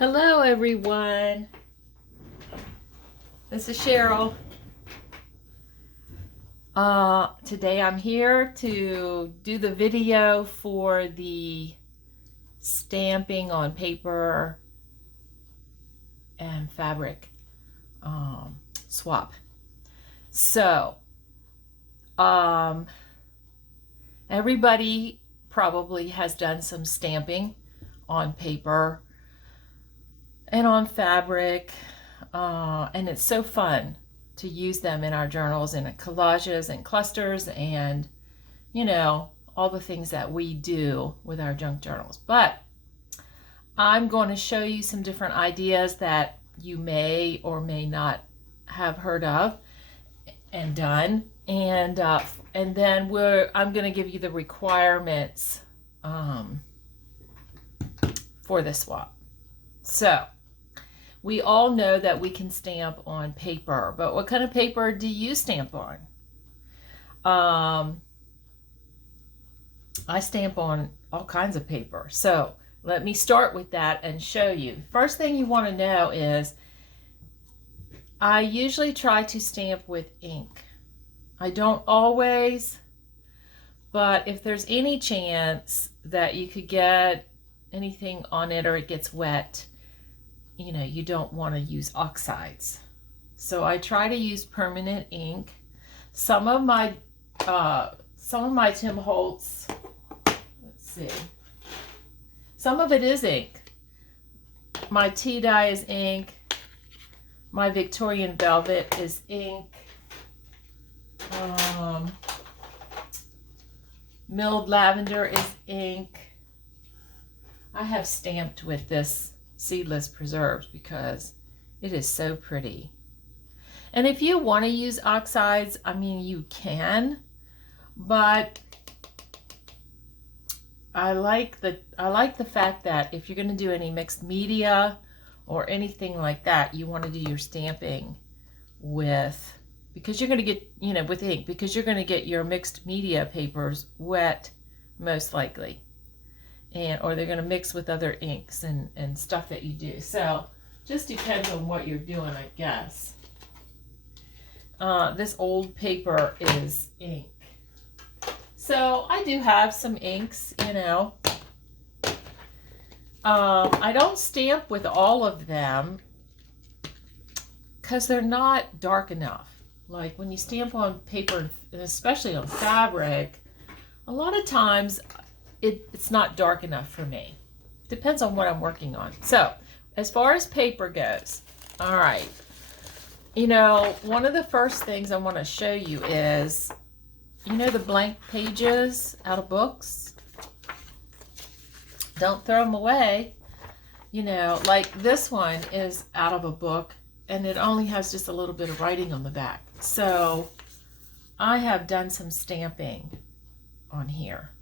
Hello everyone, this is Cheryl. Today I'm here to do the video for the stamping on paper and fabric swap. So everybody probably has done some stamping on paper and on fabric, and it's so fun to use them in our journals and collages and clusters and, you know, all the things that we do with our junk journals. But I'm going to show you some different ideas that you may or may not have heard of and done, and then I'm going to give you the requirements for the swap. So we all know that we can stamp on paper, but what kind of paper do you stamp on? I stamp on all kinds of paper. So let me start with that and show you. First thing you want to know is I usually try to stamp with ink. I don't always, but if there's any chance that you could get anything on it or it gets wet, you know, you don't want to use oxides. So I try to use permanent ink. Some of my Tim Holtz, let's see, some of it is ink. My tea dye is ink. My Victorian Velvet is ink. Milled Lavender is ink. I have stamped with this Seedless Preserves because it is so pretty. And if you want to use oxides, I mean, you can, but I like the fact that if you're going to do any mixed media or anything like that, you want to do your stamping with, because you're going to get, you know, with ink, because you're going to get your mixed media papers wet most likely. Or they're going to mix with other inks and stuff that you do. So just depends on what you're doing, I guess. This old paper is ink. So I do have some inks, you know. I don't stamp with all of them because they're not dark enough. Like when you stamp on paper, and especially on fabric, a lot of times it's not dark enough for me. Depends on what I'm working on. So as far as paper goes, all right, you know, one of the first things I want to show you is, you know, the blank pages out of books. Don't throw them away. You know, like this one is out of a book and it only has just a little bit of writing on the back. So I have done some stamping on here.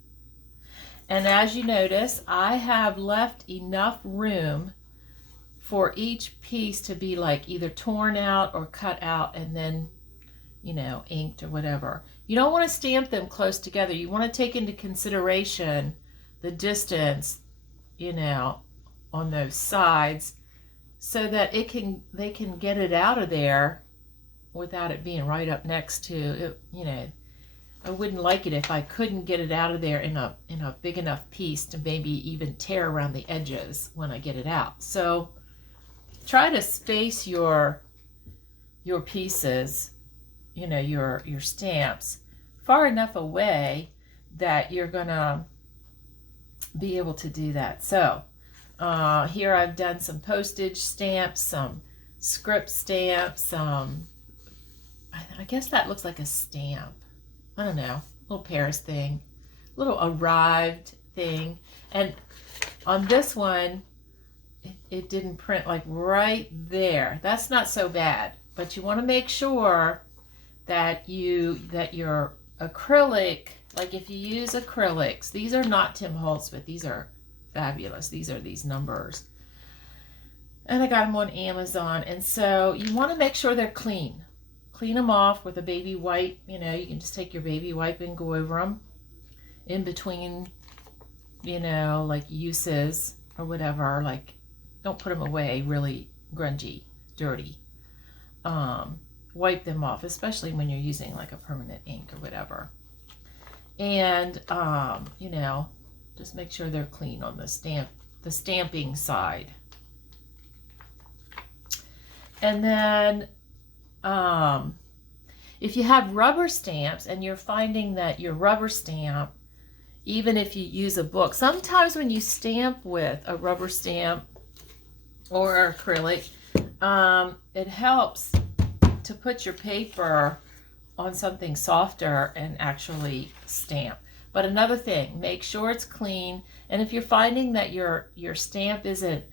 And as you notice, I have left enough room for each piece to be like either torn out or cut out and then, you know, inked or whatever. You don't want to stamp them close together. You want to take into consideration the distance, you know, on those sides so that they can get it out of there without it being right up next to it, you know. I wouldn't like it if I couldn't get it out of there in a big enough piece to maybe even tear around the edges when I get it out. So try to space your pieces, you know, your stamps far enough away that you're gonna be able to do that. So here I've done some postage stamps, some script stamps, I guess that looks like a stamp. I don't know, little Paris thing, little arrived thing. And on this one, it didn't print like right there. That's not so bad, but you want to make sure that your acrylic, like if you use acrylics, these are not Tim Holtz, but these are fabulous. These are these numbers. And I got them on Amazon. And so you want to make sure they're clean. Clean them off with a baby wipe. You know, you can just take your baby wipe and go over them in between, you know, like uses or whatever. Like don't put them away really grungy, dirty. Wipe them off, especially when you're using like a permanent ink or whatever. And, you know, just make sure they're clean on the stamping side. And then, if you have rubber stamps and you're finding that your rubber stamp, even if you use a book, sometimes when you stamp with a rubber stamp or acrylic, it helps to put your paper on something softer and actually stamp. But another thing, make sure it's clean. And if you're finding that your stamp isn't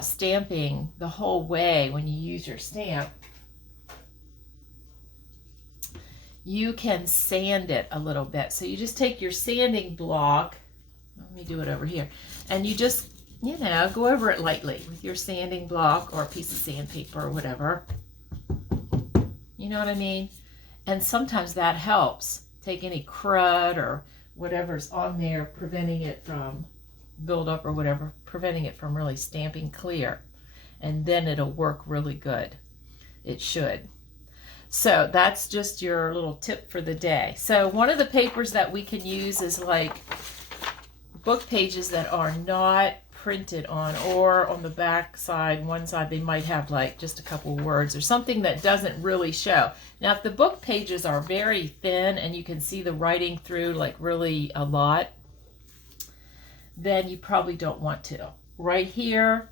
stamping the whole way when you use your stamp, you can sand it a little bit. So you just take your sanding block, let me do it over here, and you just, you know, go over it lightly with your sanding block or a piece of sandpaper or whatever. You know what I mean? And sometimes that helps take any crud or whatever's on there, preventing it from buildup or whatever, preventing it from really stamping clear. And then it'll work really good. It should. So that's just your little tip for the day. So one of the papers that we can use is like book pages that are not printed on, or on the back side, one side, they might have like just a couple words or something that doesn't really show. Now, if the book pages are very thin and you can see the writing through like really a lot, then you probably don't want to. Right here,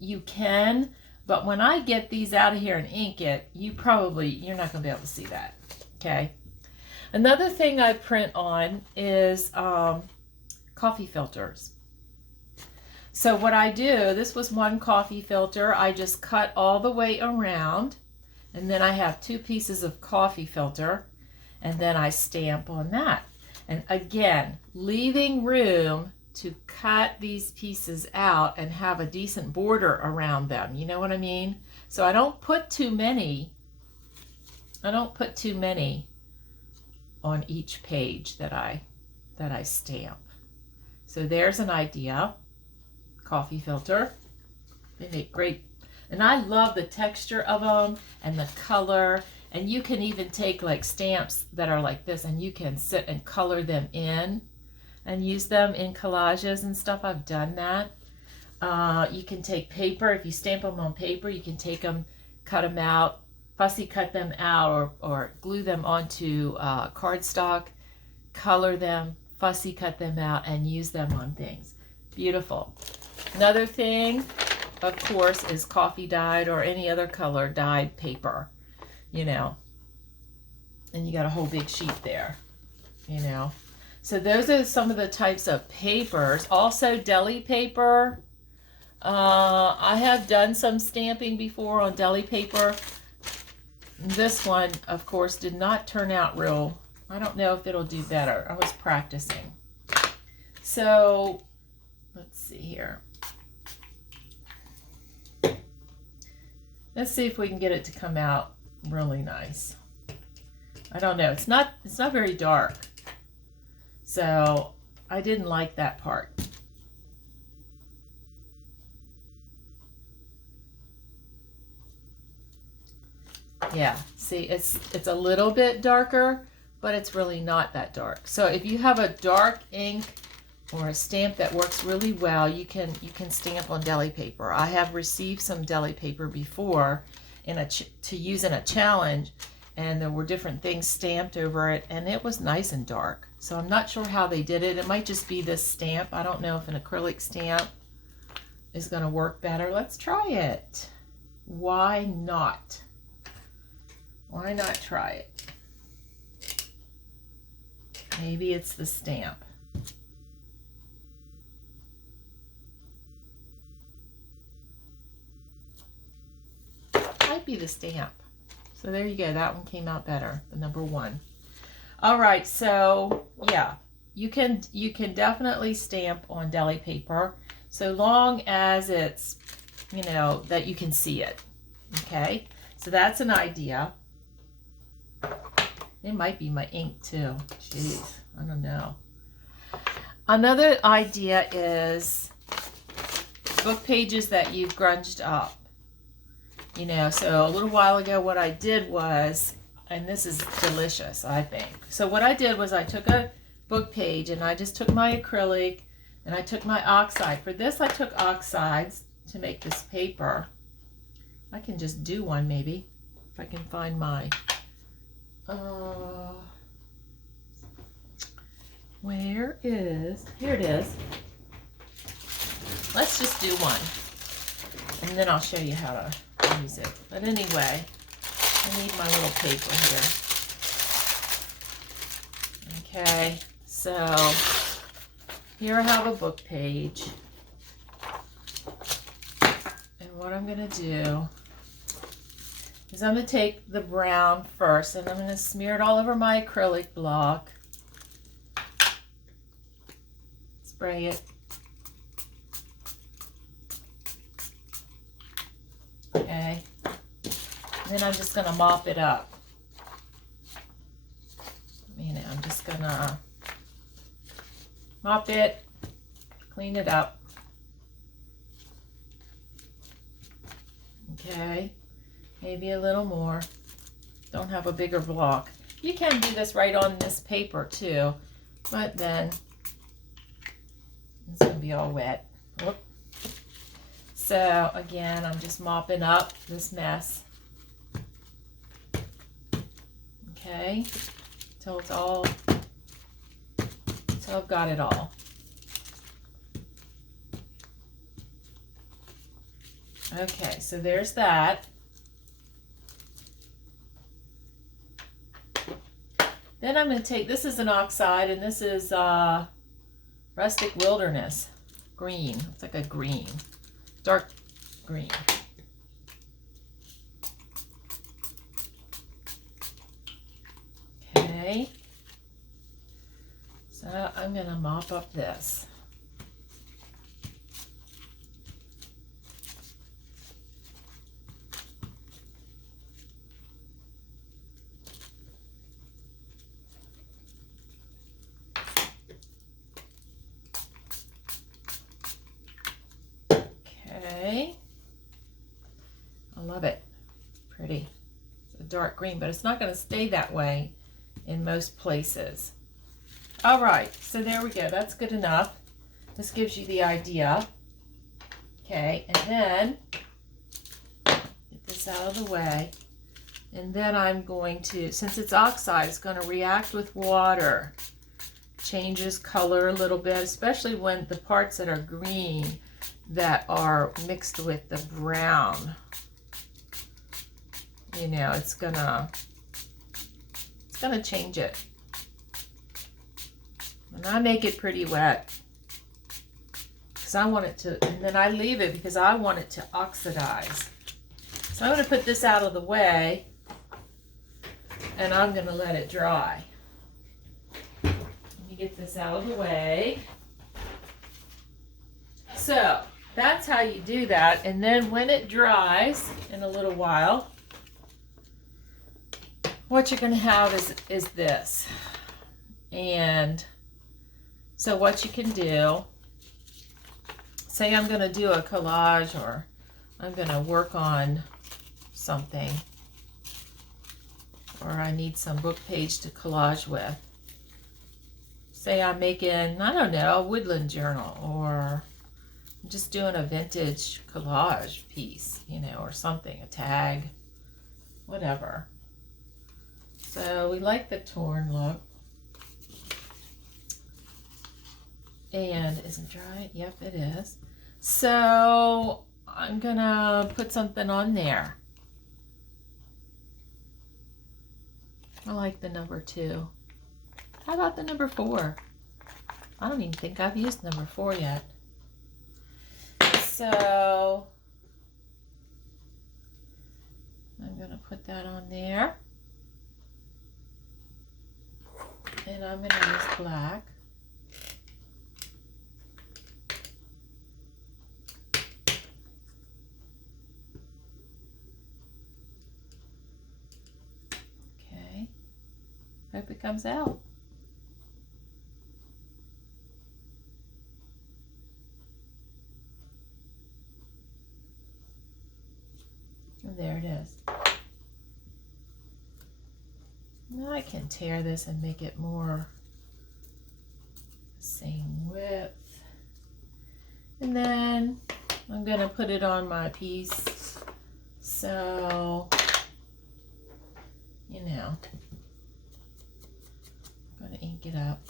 you can, but when I get these out of here and ink it, you're not going to be able to see that, okay? Another thing I print on is coffee filters. So what I do, this was one coffee filter, I just cut all the way around, and then I have 2 pieces of coffee filter, and then I stamp on that. And again, leaving room to cut these pieces out and have a decent border around them, you know what I mean? So I don't put too many on each page that I stamp. So there's an idea. Coffee filter. They make great, and I love the texture of them and the color. And you can even take like stamps that are like this and you can sit and color them in and use them in collages and stuff. I've done that. You can take paper, if you stamp them on paper, you can take them, cut them out, fussy cut them out, or glue them onto cardstock, color them, fussy cut them out, and use them on things. Beautiful. Another thing, of course, is coffee dyed or any other color dyed paper, you know. And you got a whole big sheet there, you know. So those are some of the types of papers. Also, deli paper. I have done some stamping before on deli paper. This one, of course, did not turn out real. I don't know if it'll do better. I was practicing. So, let's see here. Let's see if we can get it to come out really nice. I don't know. It's not very dark. So I didn't like that part. Yeah, see, it's a little bit darker, but it's really not that dark. So if you have a dark ink or a stamp that works really well, you can stamp on deli paper. I have received some deli paper before to use in a challenge, and there were different things stamped over it, and it was nice and dark. So I'm not sure how they did it. It might just be this stamp. I don't know if an acrylic stamp is going to work better. Let's try it. Why not? Why not try it? Maybe it's the stamp. Might be the stamp. So there you go. That one came out better, the number 1. All right, so yeah, you can definitely stamp on deli paper so long as it's, you know, that you can see it. Okay, so that's an idea. It might be my ink too. Jeez, I don't know. Another idea is book pages that you've grunged up. You know, so a little while ago what I did was, and this is delicious, I think. So what I did was I took a book page and I just took my acrylic and I took my oxide. For this I took oxides to make this paper. I can just do one maybe, if I can find my, here it is. Let's just do one. And then I'll show you how to use it. But anyway, I need my little paper here. Okay, so here I have a book page. And what I'm going to do is I'm going to take the brown first and I'm going to smear it all over my acrylic block. Spray it. Okay. And then I'm just going to mop it up. I'm just going to mop it, clean it up. Okay. Maybe a little more. Don't have a bigger block. You can do this right on this paper too, but then it's going to be all wet. Whoop. So again, I'm just mopping up this mess. Okay, until it's all, until I've got it all. Okay, so there's that. Then I'm going to take, this is an oxide, and this is Rustic Wilderness green. It's like a green, dark green. Okay, so I'm going to mop up this. Okay, I love it. Pretty. It's a dark green, but it's not going to stay that way in most places. All right, so there we go. That's good enough. This gives you the idea. Okay, and then get this out of the way. And then I'm going to, since it's oxide, it's going to react with water. Changes color a little bit, especially when the parts that are green that are mixed with the brown. You know, it's gonna change it. And I make it pretty wet because I want it to, and then I leave it because I want it to oxidize. So I'm going to put this out of the way and I'm going to let it dry. Let me get this out of the way. So that's how you do that. And then when it dries in a little while, what you're going to have is this. And so what you can do, say I'm going to do a collage or I'm going to work on something, or I need some book page to collage with. Say I'm making, I don't know, a woodland journal, or I'm just doing a vintage collage piece, you know, or something, a tag, whatever. So we like the torn look. And is it dry? Yep, it is. So I'm gonna put something on there. I like the number 2. How about the number 4? I don't even think I've used number 4 yet. So I'm gonna put that on there. And I'm going to use black. Okay. Hope it comes out. And there it is. Now I can tear this and make it more same width. And then I'm going to put it on my piece. So, you know, I'm going to ink it up.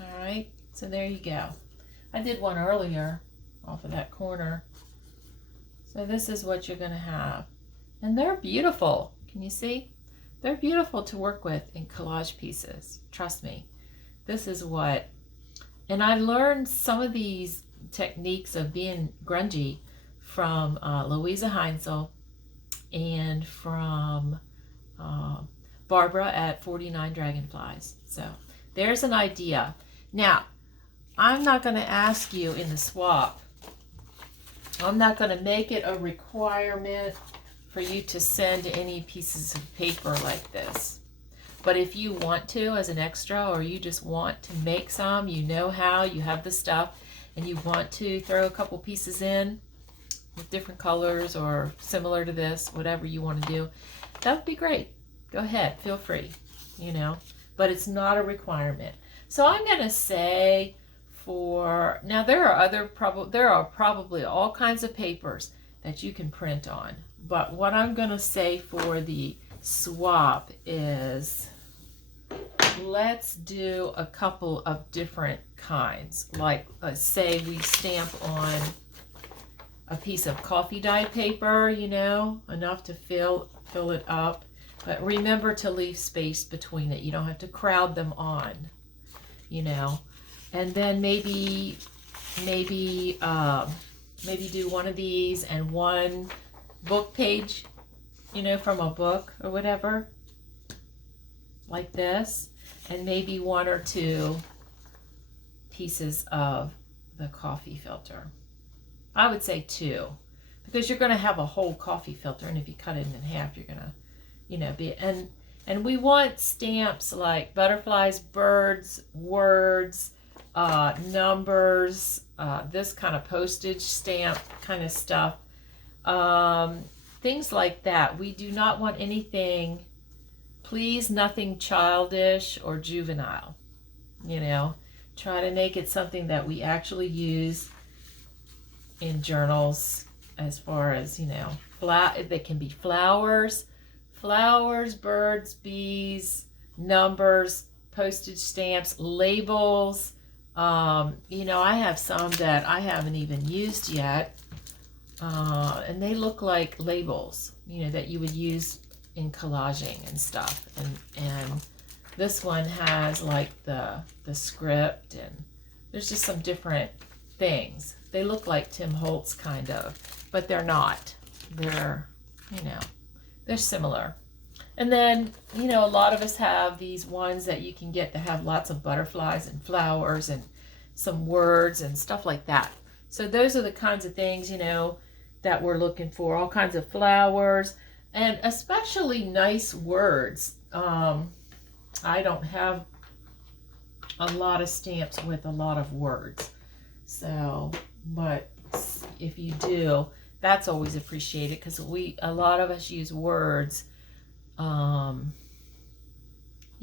All right, so there you go. I did one earlier off of that corner. So this is what you're going to have. And they're beautiful. Can you see? They're beautiful to work with in collage pieces. Trust me. This is what, and I learned some of these techniques of being grungy from Louisa Heinzel and from Barbara at 49 Dragonflies. So there's an idea. Now, I'm not going to ask you in the swap, I'm not going to make it a requirement for you to send any pieces of paper like this. But if you want to as an extra, or you just want to make some, you know how, you have the stuff, and you want to throw a couple pieces in with different colors or similar to this, whatever you want to do, that would be great. Go ahead, feel free, you know, but it's not a requirement. So I'm going to say for, now there are probably all kinds of papers that you can print on. But what I'm going to say for the swap is, let's do a couple of different kinds. Like, let's say we stamp on a piece of coffee dye paper, you know, enough to fill it up. But remember to leave space between it. You don't have to crowd them on, you know. And then maybe do one of these and one book page, you know, from a book or whatever, like this, and maybe one or two pieces of the coffee filter. I would say two, because you're going to have a whole coffee filter, and if you cut it in half, you're going to, you know, and we want stamps like butterflies, birds, words, numbers, this kind of postage stamp kind of stuff. Things like that. We do not want anything, please, nothing childish or juvenile, you know. Try to make it something that we actually use in journals, as far as, you know, they can be flowers, birds, bees, numbers, postage stamps, labels. You know, I have some that I haven't even used yet. And they look like labels, you know, that you would use in collaging and stuff. And this one has like the script, and there's just some different things. They look like Tim Holtz kind of, but they're not. They're, you know, they're similar. And then, you know, a lot of us have these ones that you can get that have lots of butterflies and flowers and some words and stuff like that. So those are the kinds of things, you know, that we're looking for. All kinds of flowers, and especially nice words. I don't have a lot of stamps with a lot of words. So, but if you do, that's always appreciated, because a lot of us use words, you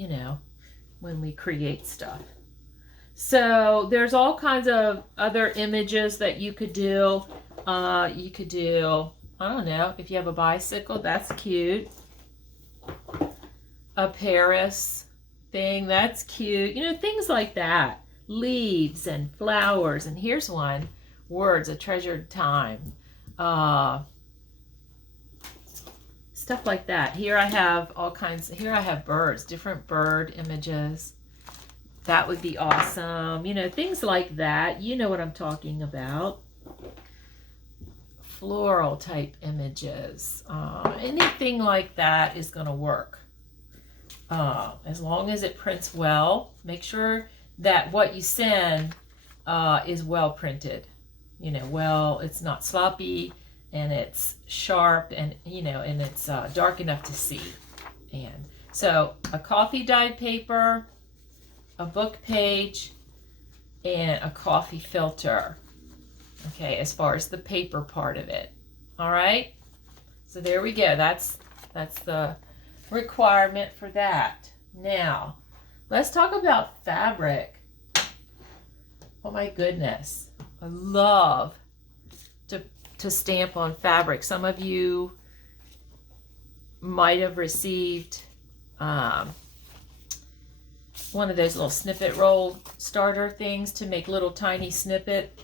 know, when we create stuff. So there's all kinds of other images that you could do. You could do, I don't know, if you have a bicycle, that's cute. A Paris thing, that's cute. You know, things like that. Leaves and flowers. And here's one, words, a treasured time. Stuff like that. Here I have all kinds, here I have birds, different bird images. That would be awesome. You know, things like that. You know what I'm talking about. Floral type images. Anything like that is going to work. As long as it prints well. Make sure that what you send is well printed. You know, well, it's not sloppy, and it's sharp, and, you know, and it's dark enough to see. And so a coffee dyed paper, a book page, and a coffee filter. Okay, as far as the paper part of it. All right, so there we go. That's the requirement for that. Now, let's talk about fabric. Oh my goodness, I love to stamp on fabric. Some of you might have received one of those little snippet roll starter things to make little tiny snippet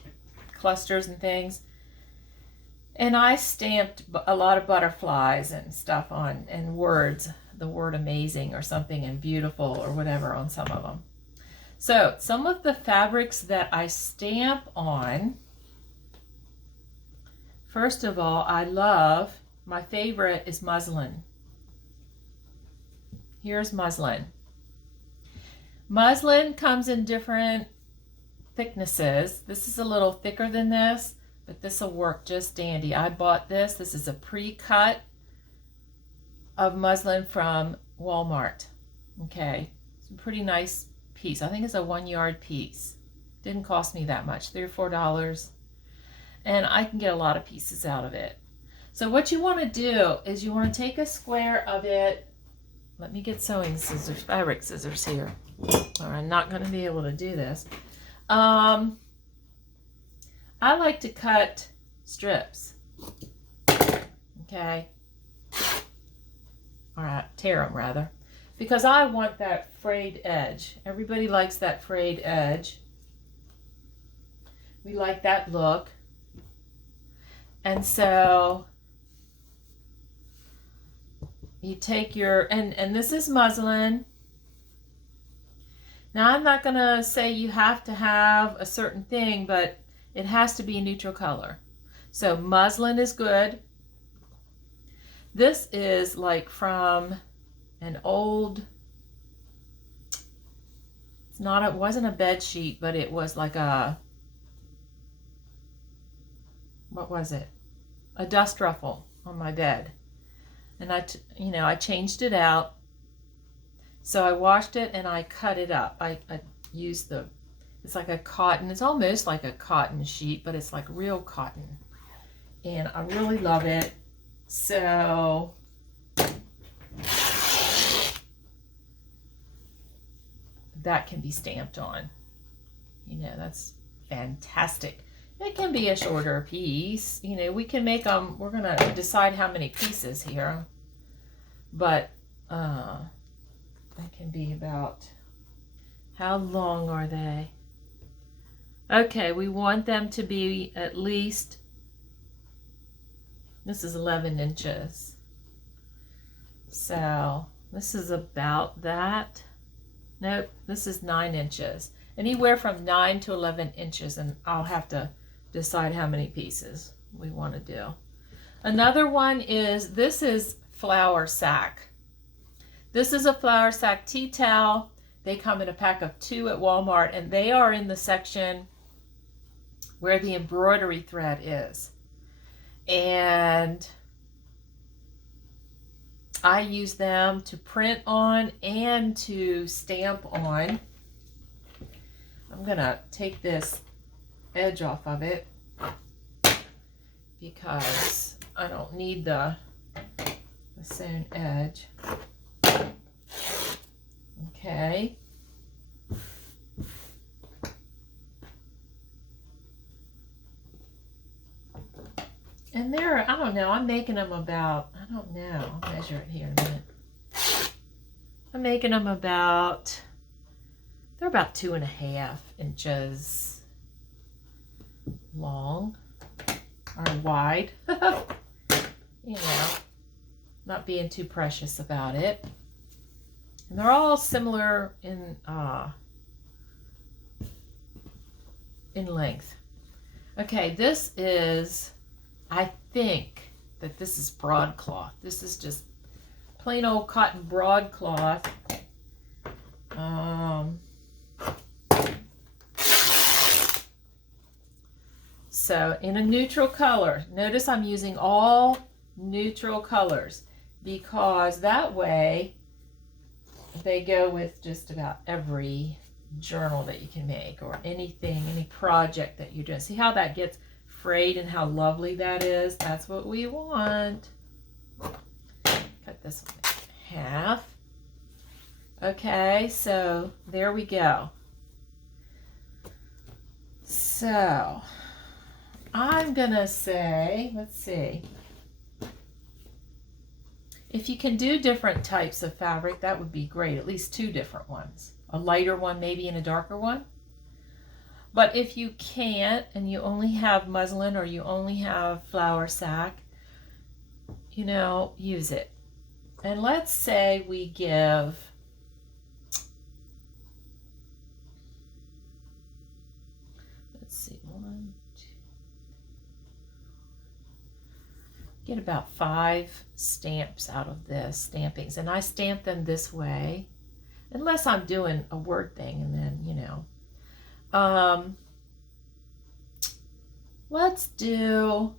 clusters and things. And I stamped a lot of butterflies and stuff on, and words, the word amazing or something, and beautiful or whatever on some of them. So some of the fabrics that I stamp on, first of all, my favorite is muslin. Here's muslin. Muslin comes in different thicknesses. This is a little thicker than this, but this will work just dandy. I bought this. This is a pre-cut of muslin from Walmart. Okay, it's a pretty nice piece. I think it's a 1 yard piece. Didn't cost me that much, $3 or $4. And I can get a lot of pieces out of it. So what you want to do is you want to take a square of it. Let me get sewing scissors, fabric scissors here, or I'm not going to be able to do this. I like to cut strips. Okay. All right, tear them rather, because I want that frayed edge. Everybody likes that frayed edge. We like that look. And so you take your, and this is muslin. Now I'm not going to say you have to have a certain thing, but it has to be a neutral color. So muslin is good. This is like from an old, it wasn't a bed sheet, but it was like what was it? A dust ruffle on my bed. And I changed it out. So I washed it and I cut it up. I used it's like a cotton, it's almost like a cotton sheet, but it's like real cotton. And I really love it. So that can be stamped on. That's fantastic. It can be a shorter piece. We can make them, we're going to decide how many pieces here. But that can be about, how long are they? Okay, we want them to be at least, this is 11 inches. So this is about that. Nope, this is 9 inches. Anywhere from 9 to 11 inches, and I'll have to decide how many pieces we want to do. Another one is, this is flour sack. This is a flour sack tea towel. They come in a pack of 2 at Walmart, and they are in the section where the embroidery thread is. And I use them to print on and to stamp on. I'm gonna take this edge off of it because I don't need the sewn edge. Okay. And I don't know, I'm making them about, I don't know, I'll measure it here in a minute. I'm making them about, they're about 2.5 inches long or wide. Not being too precious about it. And they're all similar in length. Okay, this is, I think that this is broadcloth. This is just plain old cotton broadcloth. So in a neutral color. Notice I'm using all neutral colors because that way they go with just about every journal that you can make, or anything, any project that you're doing. See how that gets frayed and how lovely that is? That's what we want. Cut this one in half. Okay, so there we go. So I'm gonna say, let's see, if you can do different types of fabric, that would be great. At least 2 different ones, a lighter one maybe and a darker one. But if you can't, and you only have muslin or you only have flour sack, you know, use it. And let's say we give, let's see, 1, 2, get about 5 stamps out of this, stampings. And I stamp them this way, unless I'm doing a word thing, and then, you know. Let's do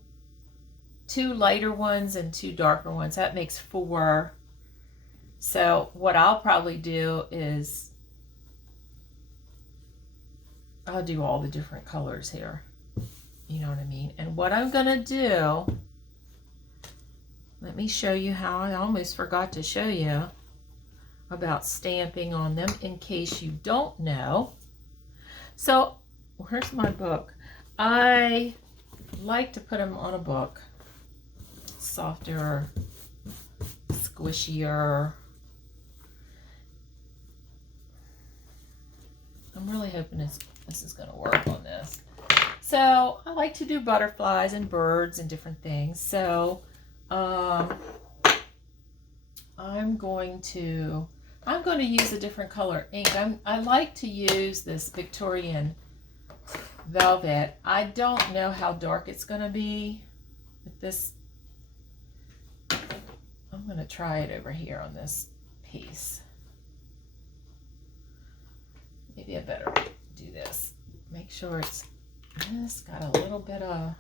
2 lighter ones and 2 darker ones. That makes 4. So what I'll probably do is I'll do all the different colors here. You know what I mean? And what I'm gonna do, let me show you how. I almost forgot to show you about stamping on them in case you don't know. So where's my book? I like to put them on a book. Softer, squishier. I'm really hoping this is going to work on this. So I like to do butterflies and birds and different things. So I'm going to use a different color ink. I like to use this Victorian velvet. I don't know how dark it's going to be with this. I'm going to try it over here on this piece. Maybe I better do this. Make sure it's got a little bit of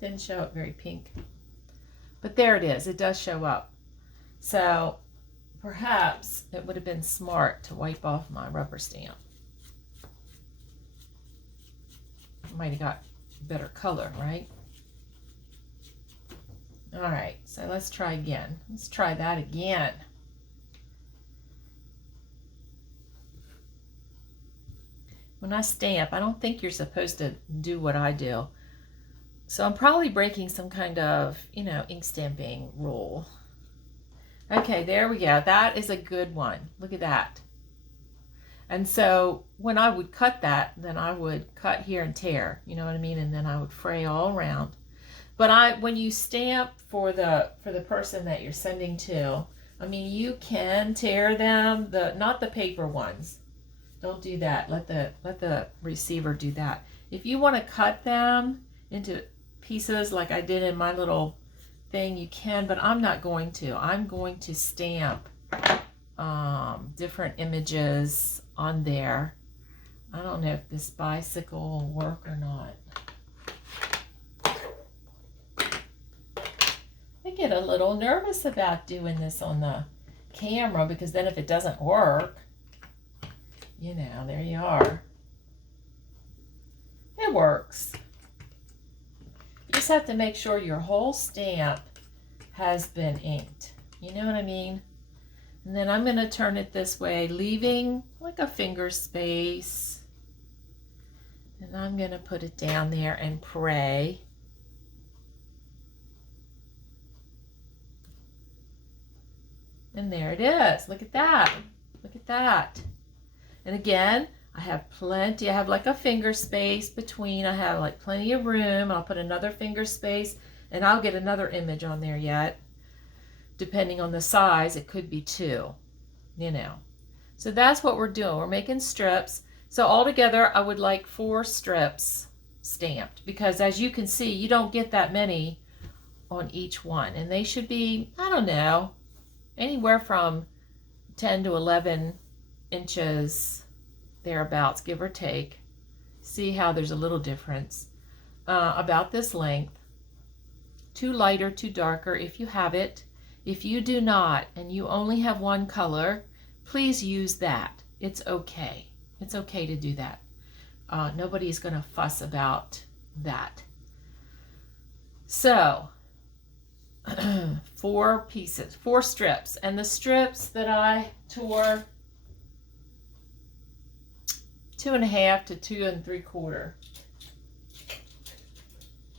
didn't show up very pink, but there it is. It does show up. So perhaps it would have been smart to wipe off my rubber stamp. Might have got better color, right? All right, so let's try again. Let's try that again. When I stamp, I don't think you're supposed to do what I do. So I'm probably breaking some kind of, you know, ink stamping rule. Okay, there we go. That is a good one. Look at that. And so when I would cut that, then I would cut here and tear, you know what I mean? And then I would fray all around. But when you stamp for the person that you're sending to, I mean, you can tear them, not the paper ones. Don't do that. Let the receiver do that. If you want to cut them into pieces like I did in my little thing, you can, but I'm not going to. I'm going to stamp different images on there. I don't know if this bicycle will work or not. I get a little nervous about doing this on the camera, because then if it doesn't work, you know, there you are. It works. You just have to make sure your whole stamp has been inked. You know what I mean? And then I'm going to turn it this way, leaving like a finger space. And I'm going to put it down there and pray. And there it is. Look at that. Look at that. And again, I have plenty. I have like a finger space between. I have like plenty of room. I'll put another finger space, and I'll get another image on there yet. Depending on the size, it could be 2, you know. So that's what we're doing. We're making strips. So altogether, I would like 4 strips stamped, because as you can see, you don't get that many on each one. And they should be, I don't know, anywhere from 10 to 11 inches, thereabouts, give or take. See how there's a little difference about this length. Too lighter, too darker if you have it. If you do not and you only have one color, please use that. It's okay. It's okay to do that. Nobody's going to fuss about that. So 4 pieces, 4 strips, and the strips that I tore 2.5 to 2 3/4.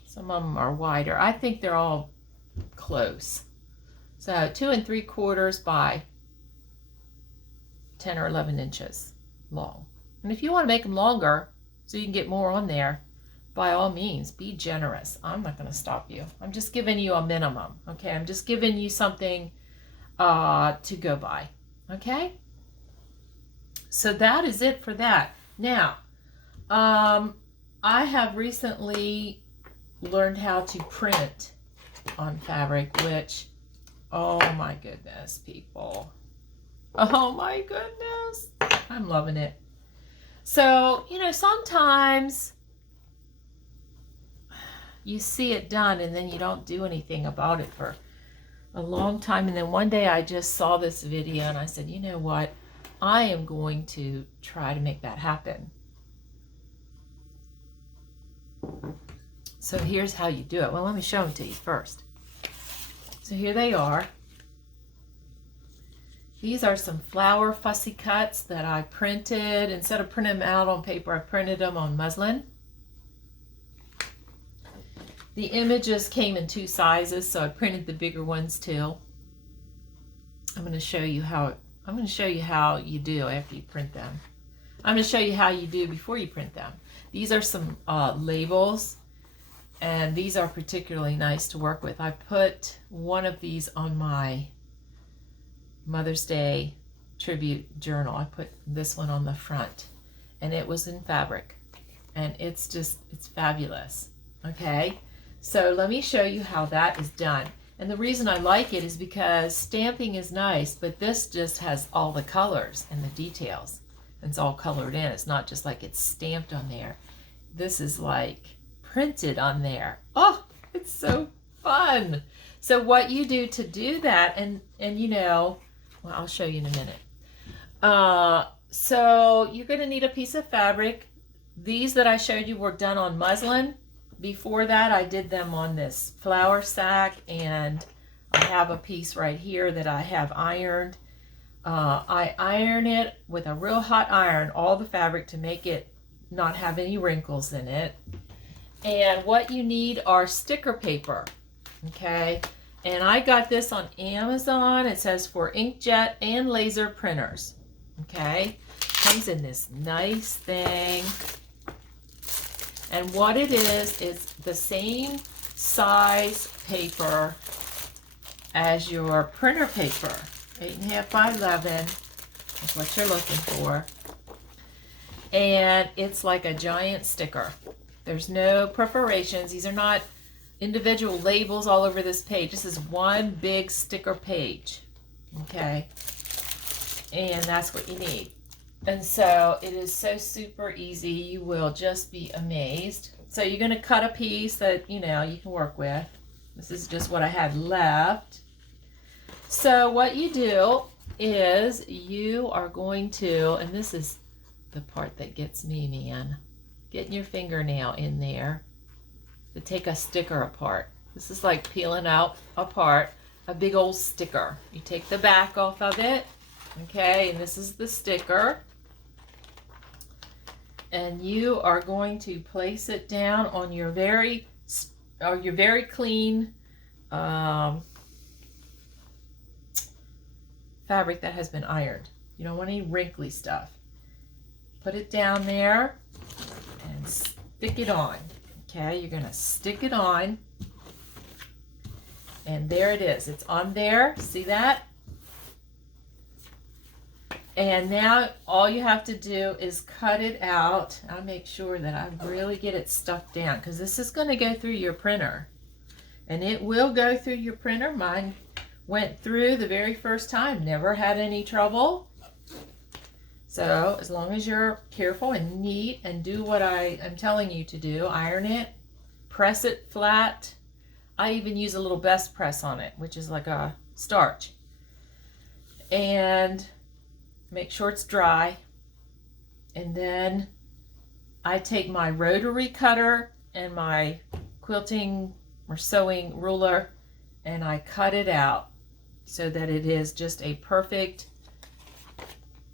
Some of them are wider. I think they're all close. So 2 3/4 by 10 or 11 inches long. And if you want to make them longer so you can get more on there, by all means, be generous. I'm not going to stop you. I'm just giving you a minimum, okay? I'm just giving you something to go by, okay? So that is it for that. Now, I have recently learned how to print on fabric, which, oh my goodness, people. Oh my goodness. I'm loving it. So, you know, sometimes you see it done and then you don't do anything about it for a long time. And then one day I just saw this video and I said, you know what? I am going to try to make that happen. So here's how you do it. Well, let me show them to you first. So here they are. These are some flower fussy cuts that I printed. Instead of printing them out on paper, I printed them on muslin. The images came in 2 sizes, so I printed the bigger ones too. I'm going to show you how you do after you print them. I'm going to show you how you do before you print them. These are some labels, and these are particularly nice to work with. I put one of these on my Mother's Day tribute journal. I put this one on the front, and it was in fabric, and it's fabulous. Okay, so let me show you how that is done. And the reason I like it is because stamping is nice, but this just has all the colors and the details. It's all colored in. It's not just like it's stamped on there. This is like printed on there. Oh, it's so fun. So what you do to do that, and you know, well, I'll show you in a minute. So you're going to need a piece of fabric. These that I showed you were done on muslin. Before that, I did them on this flour sack, and I have a piece right here that I have ironed. I iron it with a real hot iron, all the fabric, to make it not have any wrinkles in it. And what you need are sticker paper, okay? And I got this on Amazon. It says for inkjet and laser printers, okay? Comes in this nice thing. And what it is the same size paper as your printer paper. 8.5 by 11 is what you're looking for. And it's like a giant sticker. There's no perforations. These are not individual labels all over this page. This is one big sticker page. Okay? And that's what you need. And so it is so super easy. You will just be amazed. So you're going to cut a piece that, you know, you can work with. This is just what I had left. So what you do is you are going to, and this is the part that gets me, man, getting your fingernail in there to take a sticker apart. This is like peeling out apart a big old sticker. You take the back off of it, okay, and this is the sticker. And you are going to place it down on your very clean fabric that has been ironed. You don't want any wrinkly stuff. Put it down there and stick it on. Okay, you're going to stick it on. And there it is. It's on there. See that? And now all you have to do is cut it out. I'll make sure that I really get it stuck down, because this is going to go through your printer. And it will go through your printer. Mine went through the very first time. Never had any trouble. So as long as you're careful and neat and do what I am telling you to do, iron it, press it flat. I even use a little best press on it, which is like a starch. And make sure it's dry. And then I take my rotary cutter and my quilting or sewing ruler and I cut it out so that it is just a perfect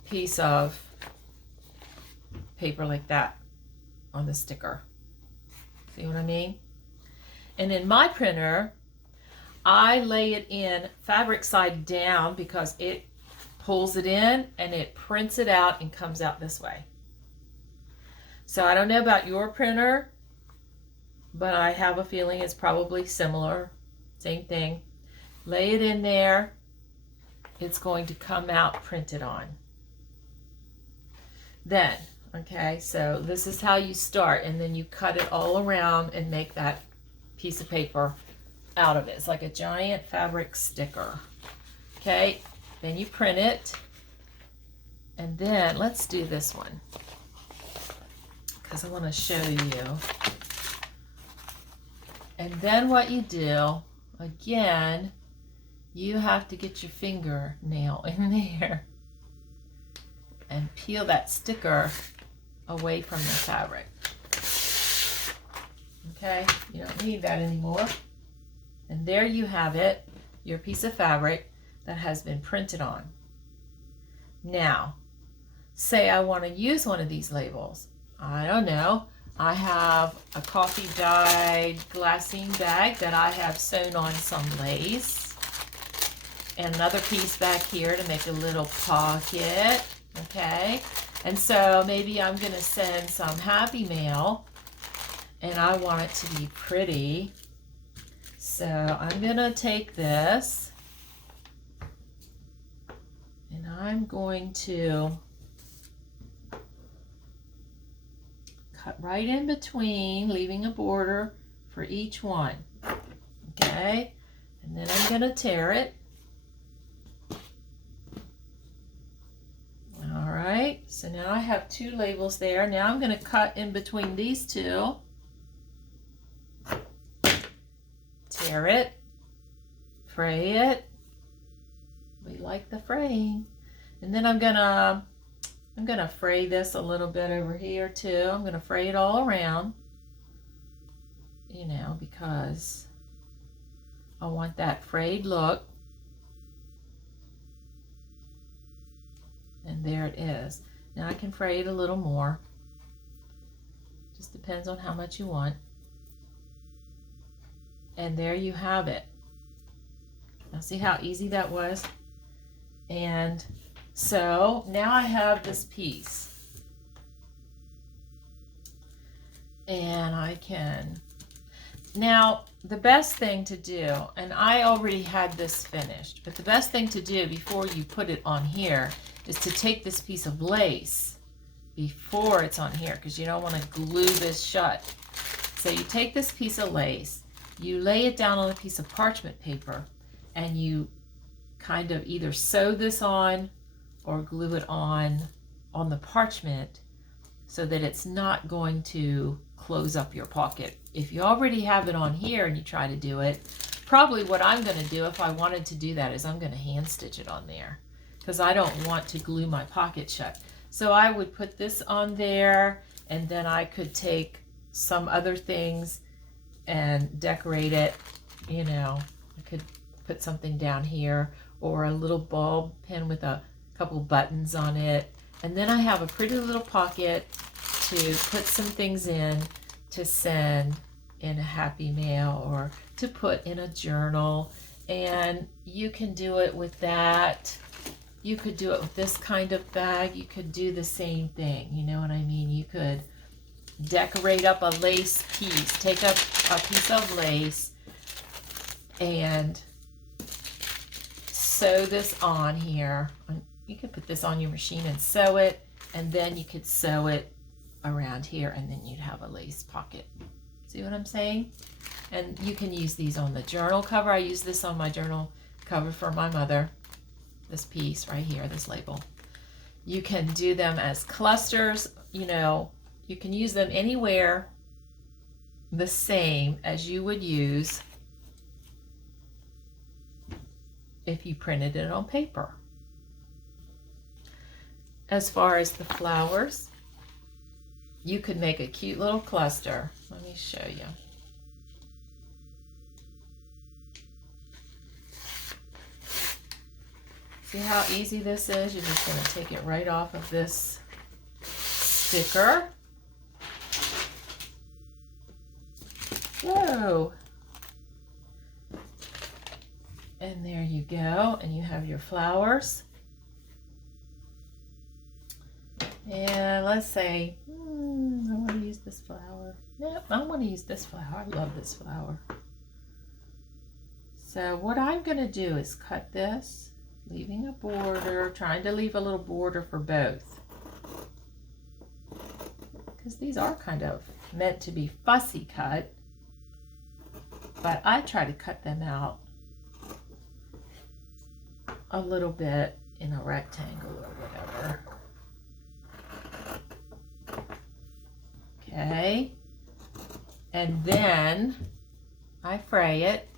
piece of paper like that on the sticker. See what I mean? And in my printer, I lay it in fabric side down because it pulls it in and it prints it out and comes out this way. So I don't know about your printer, but I have a feeling it's probably similar. Same thing. Lay it in there. It's going to come out printed on. Then, okay, so this is how you start, and then you cut it all around and make that piece of paper out of it. It's like a giant fabric sticker. Okay, then you print it, and then let's do this one because I want to show you. And then what you do, again, you have to get your fingernail in there and peel that sticker away from the fabric. Okay, you don't need that anymore. And there you have it, your piece of fabric that has been printed on. Now, say I want to use one of these labels. I don't know. I have a coffee dyed glassine bag that I have sewn on some lace. And another piece back here to make a little pocket. Okay, and so maybe I'm going to send some happy mail and I want it to be pretty. So I'm going to take this and I'm going to cut right in between, leaving a border for each one. Okay, and then I'm going to tear it. Alright, so now I have two labels there. Now I'm going to cut in between these two. Tear it. Fray it. We like the fraying. And then I'm gonna fray this a little bit over here too. I'm gonna fray it all around. You know, because I want that frayed look. And there it is. Now I can fray it a little more. Just depends on how much you want. And there you have it. Now see how easy that was? And so now I have this piece. And I can... Now, the best thing to do, and I already had this finished, but the best thing to do before you put it on here is to take this piece of lace before it's on here, because you don't want to glue this shut. So you take this piece of lace, you lay it down on a piece of parchment paper, and you kind of either sew this on or glue it on the parchment so that it's not going to close up your pocket. If you already have it on here and you try to do it, probably what I'm going to do if I wanted to do that is I'm going to hand stitch it on there because I don't want to glue my pocket shut. So I would put this on there, and then I could take some other things and decorate it. You know, I could put something down here or a little bulb pin with a couple buttons on it. And then I have a pretty little pocket to put some things in to send in a happy mail or to put in a journal. And you can do it with that. You could do it with this kind of bag. You could do the same thing. You know what I mean? You could decorate up a lace piece. Take up a piece of lace and sew this on here. You could put this on your machine and sew it, and then you could sew it around here, and then you'd have a lace pocket. See what I'm saying? And you can use these on the journal cover. I use this on my journal cover for my mother. This piece right here, this label. You can do them as clusters. You know, you can use them anywhere the same as you would use if you printed it on paper. As far as the flowers, you could make a cute little cluster. Let me show you. See how easy this is? You're just going to take it right off of this sticker. Whoa. And there you go. And you have your flowers. And let's say, I want to use this flower. Yep, I want to use this flower. I love this flower. So what I'm going to do is cut this, leaving a border, trying to leave a little border for both. Because these are kind of meant to be fussy cut. But I try to cut them out a little bit in a rectangle or whatever. Okay, and then I fray it,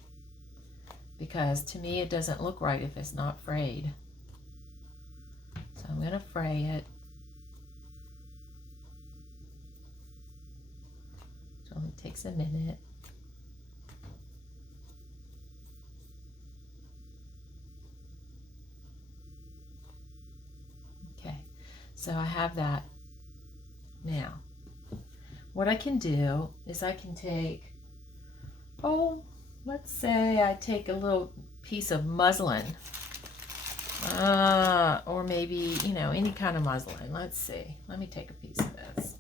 because to me it doesn't look right if it's not frayed. So I'm going to fray it. It only takes a minute. Okay, so I have that now. What I can do is I can take, let's say I take a little piece of muslin, or maybe, you know, any kind of muslin. Let's see. Let me take a piece of this.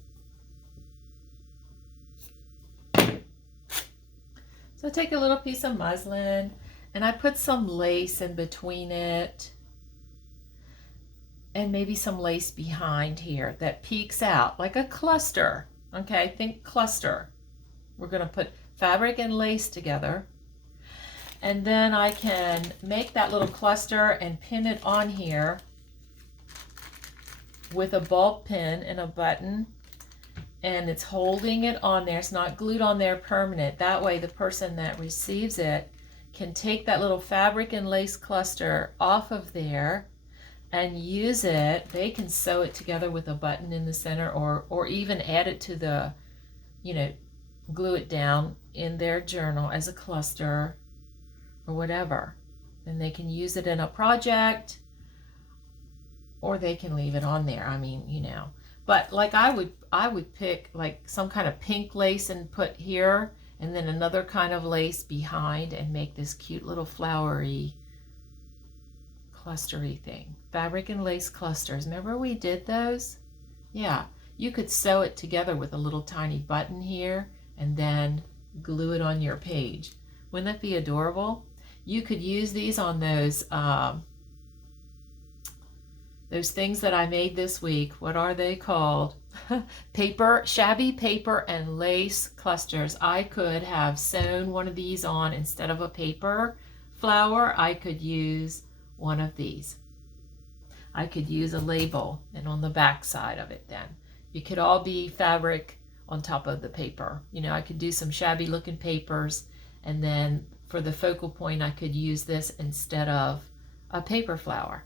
So I take a little piece of muslin and I put some lace in between it, and maybe some lace behind here that peeks out like a cluster. Okay, think cluster. We're going to put fabric and lace together. And then I can make that little cluster and pin it on here with a bulb pin and a button. And it's holding it on there. It's not glued on there permanent. That way the person that receives it can take that little fabric and lace cluster off of there and use it. They can sew it together with a button in the center, or even add it to the, you know, glue it down in their journal as a cluster or whatever. And they can use it in a project, or they can leave it on there. I mean, you know, but like I would pick like some kind of pink lace and put here, and then another kind of lace behind, and make this cute little flowery clustery thing. Fabric and lace clusters. Remember we did those? Yeah, you could sew it together with a little tiny button here and then glue it on your page. Wouldn't that be adorable? You could use these on those things that I made this week. What are they called? Shabby paper and lace clusters. I could have sewn one of these on instead of a paper flower. I could use one of these. I could use a label, and on the back side of it then. It could all be fabric on top of the paper. You know, I could do some shabby looking papers, and then for the focal point I could use this instead of a paper flower.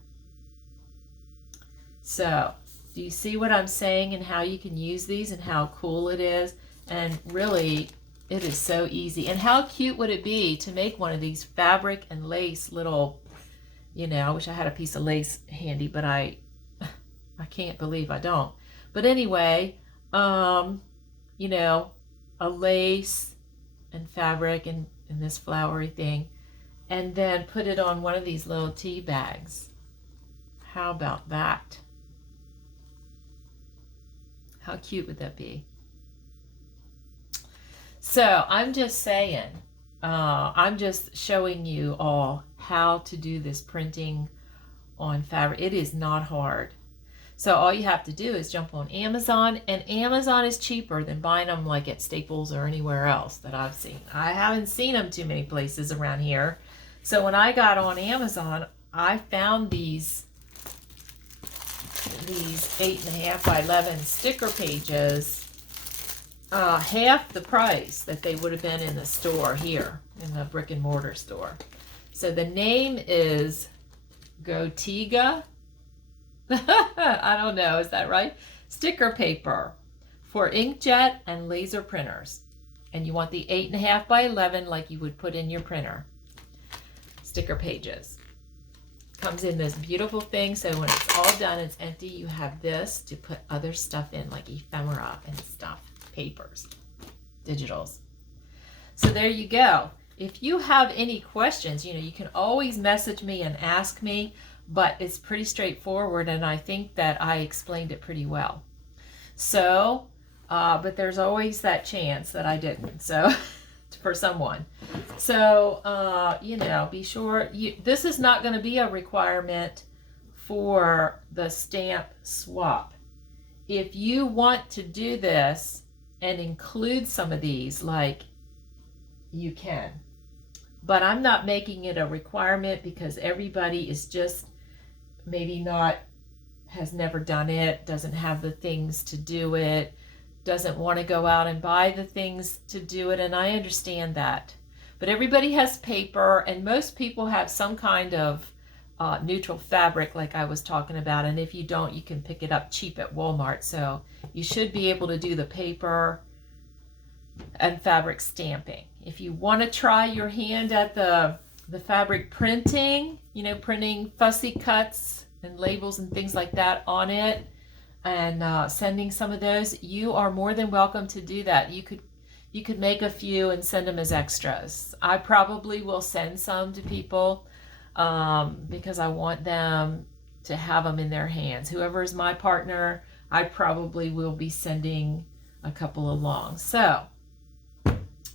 So, do you see what I'm saying and how you can use these and how cool it is? And really, it is so easy. And how cute would it be to make one of these fabric and lace little, you know, I wish I had a piece of lace handy, but I can't believe I don't. But anyway, you know, a lace and fabric and this flowery thing, and then put it on one of these little tea bags. How about that? How cute would that be? So I'm just saying, I'm just showing you all how to do this printing on fabric. It is not hard. So all you have to do is jump on Amazon, and Amazon is cheaper than buying them like at Staples or anywhere else that I've seen. I haven't seen them too many places around here. So when I got on Amazon, I found these these 8.5 by 11 sticker pages half the price that they would have been in the store here, in the brick and mortar store. So the name is Gotiga. I don't know, is that right? Sticker paper for inkjet and laser printers. And you want the 8.5 by 11 like you would put in your printer. Sticker pages. Comes in this beautiful thing, so when it's all done, it's empty, you have this to put other stuff in, like ephemera and stuff, papers, digitals. So there you go. If you have any questions, you can always message me and ask me, but it's pretty straightforward, and I think that I explained it pretty well. So, but there's always that chance that I didn't, so for someone. So, be sure, this is not going to be a requirement for the stamp swap. If you want to do this and include some of these, like, you can. But I'm not making it a requirement because everybody is just maybe has never done it, doesn't have the things to do it, doesn't want to go out and buy the things to do it, and I understand that. But everybody has paper, and most people have some kind of neutral fabric like I was talking about, and if you don't, you can pick it up cheap at Walmart. So you should be able to do the paper and fabric stamping. If you want to try your hand at the fabric printing, printing fussy cuts and labels and things like that on it, and sending some of those, you are more than welcome to do that. You could make a few and send them as extras. I probably will send some to people because I want them to have them in their hands. Whoever is my partner, I probably will be sending a couple along. So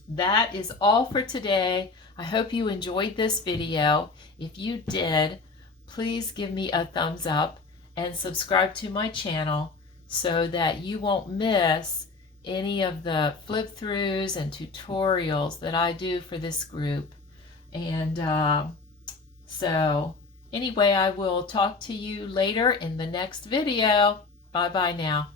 that is all for today. I hope you enjoyed this video. If you did, please give me a thumbs up and subscribe to my channel so that you won't miss any of the flip throughs and tutorials that I do for this group. And so anyway, I will talk to you later in the next video. Bye bye now.